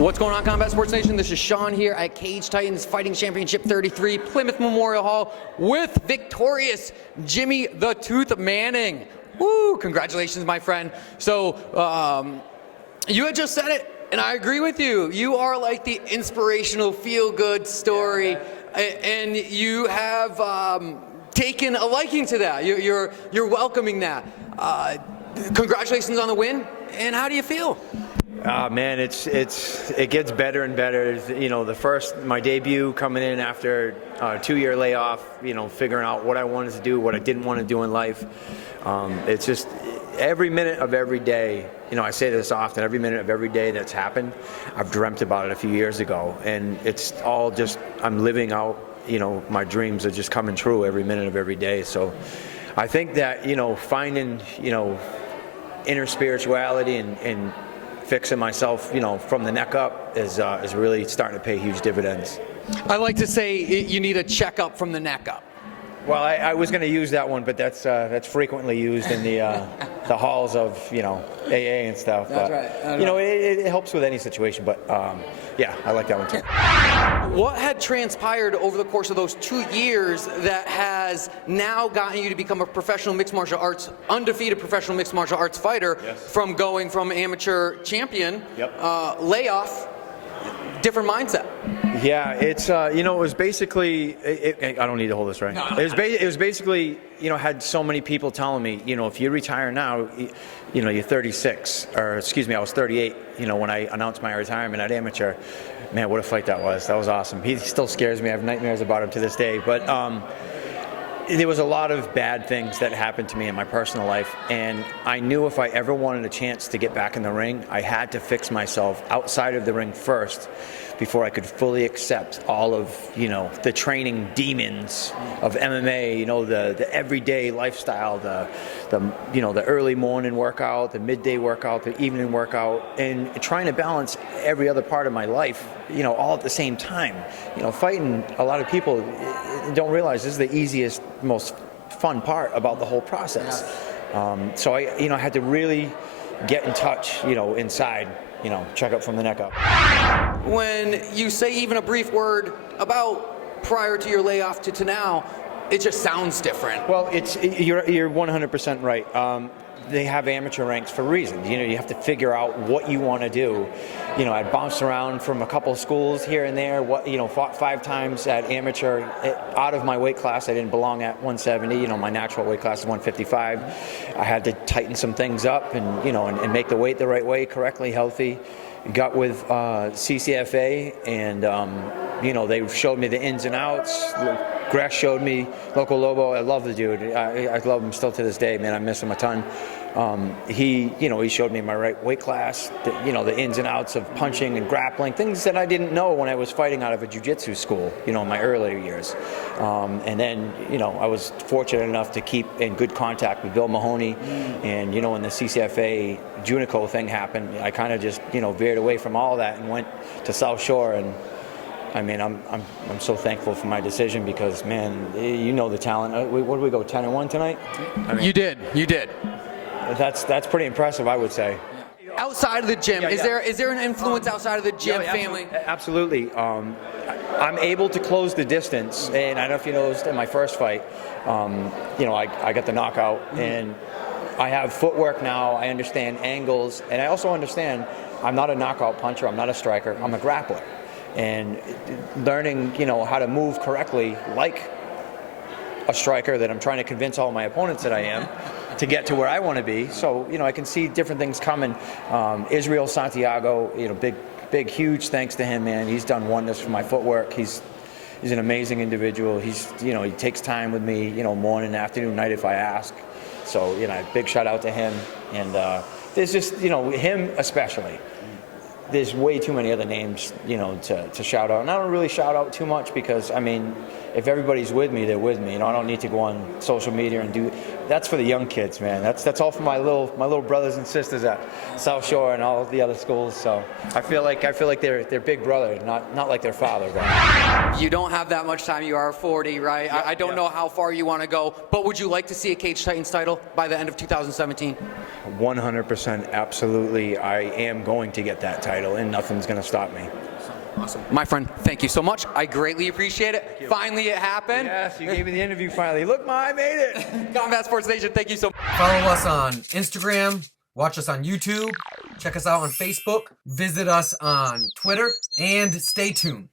What's going on, Combat Sports Nation? This is Sean here at Cage Titans Fighting Championship 33, Plymouth Memorial Hall, with victorious Jimmy the Tooth Manning. Woo! Congratulations, my friend. So, you had just said it, and I agree with you. You are like the inspirational, feel-good story, and you have taken a liking to that. You're welcoming that. Congratulations on the win, and how do you feel? Man, it gets better and better. You know, my debut coming in after a 2-year layoff, you know, figuring out what I wanted to do, what I didn't want to do in life. It's just every minute of every day, you know, I say this often, every minute of every day that's happened, I've dreamt about it a few years ago. And it's all just, I'm living out, you know, my dreams are just coming true every minute of every day. So I think that, you know, finding, you know, inner spirituality and fixing myself, you know, from the neck up is really starting to pay huge dividends. I like to say you need a checkup from the neck up. Well, I was going to use that one, but that's frequently used in the halls of, you know, AA and stuff. That's but, right. You know, it helps with any situation. But yeah, I like that one too. What had transpired over the course of those 2 years that has now gotten you to become a professional mixed martial arts, undefeated professional mixed martial arts fighter, from going from amateur champion, layoff, different mindset? Yeah, it's you know, it was basically. I don't need to hold this right. No. It was basically, you know, had so many people telling me, you know, if you retire now, you know, you're 36, or excuse me, I was 38. You know, when I announced my retirement at amateur, man, what a fight that was. That was awesome. He still scares me. I have nightmares about him to this day. But there was a lot of bad things that happened to me in my personal life, and I knew if I ever wanted a chance to get back in the ring, I had to fix myself outside of the ring first before I could fully accept all of, you know, the training demons of MMA, you know, the everyday lifestyle, the you know, the early morning workout, the midday workout, the evening workout, and trying to balance every other part of my life, you know, all at the same time. You know, fighting, a lot of people don't realize this is the easiest, most fun part about the whole process. So I, you know, I had to really get in touch, you know, inside, you know, check up from the neck up. When you say even a brief word about prior to your layoff to now, it just sounds different. Well, you're 100% right. They have amateur ranks for reasons. You know, you have to figure out what you want to do. You know, I bounced around from a couple schools here and there. You know, fought 5 times at amateur. Out of my weight class, I didn't belong at 170. You know, my natural weight class is 155. I had to tighten some things up and, you know, and make the weight the right way, correctly, healthy. Got with CCFA, and you know, they showed me the ins and outs. Gresh showed me Loco Lobo. I love the dude. I love him still to this day, man. I miss him a ton. He showed me my right weight class, you know, the ins and outs of punching and grappling, things that I didn't know when I was fighting out of a jiu-jitsu school, you know, in my earlier years. And then, you know, I was fortunate enough to keep in good contact with Bill Mahoney. And, you know, when the CCFA Junico thing happened, I kind of just, you know, veered away from all that and went to South Shore. And I mean, I'm so thankful for my decision because, man, you know the talent. What did we go, 10-1 tonight? I mean, You did. That's pretty impressive, I would say. Outside of the gym, is there an influence outside of the gym family? Absolutely. I'm able to close the distance, and I don't know if you noticed in my first fight, you know, I got the knockout, and I have footwork now. I understand angles, and I also understand I'm not a knockout puncher. I'm not a striker. I'm a grappler, and learning, you know, how to move correctly like a striker that I'm trying to convince all my opponents that I am, to get to where I want to be. So, you know, I can see different things coming. Israel Santiago, you know, big, huge thanks to him, man. He's done wonders for my footwork. He's an amazing individual. You know, he takes time with me, you know, morning, afternoon, night if I ask. So, you know, big shout out to him. And there's just, you know, him especially. There's way too many other names, you know, to shout out. And I don't really shout out too much because, I mean, if everybody's with me, they're with me. You know, I don't need to go on social media and do. That's for the young kids, man. That's all for my little brothers and sisters at South Shore and all the other schools. So I feel like they're big brother, not like their father. But. You don't have that much time. You are 40, right? Yep, I don't know how far you want to go, but would you like to see a Cage Titans title by the end of 2017? 100%, absolutely. I am going to get that title. title, and nothing's going to stop me. Awesome. My friend, thank you so much. I greatly appreciate it. Finally, it happened. Yes, you gave me the interview finally. Look, Ma, I made it. Combat Sports Nation, thank you so much. Follow us on Instagram, watch us on YouTube, check us out on Facebook, visit us on Twitter, and stay tuned.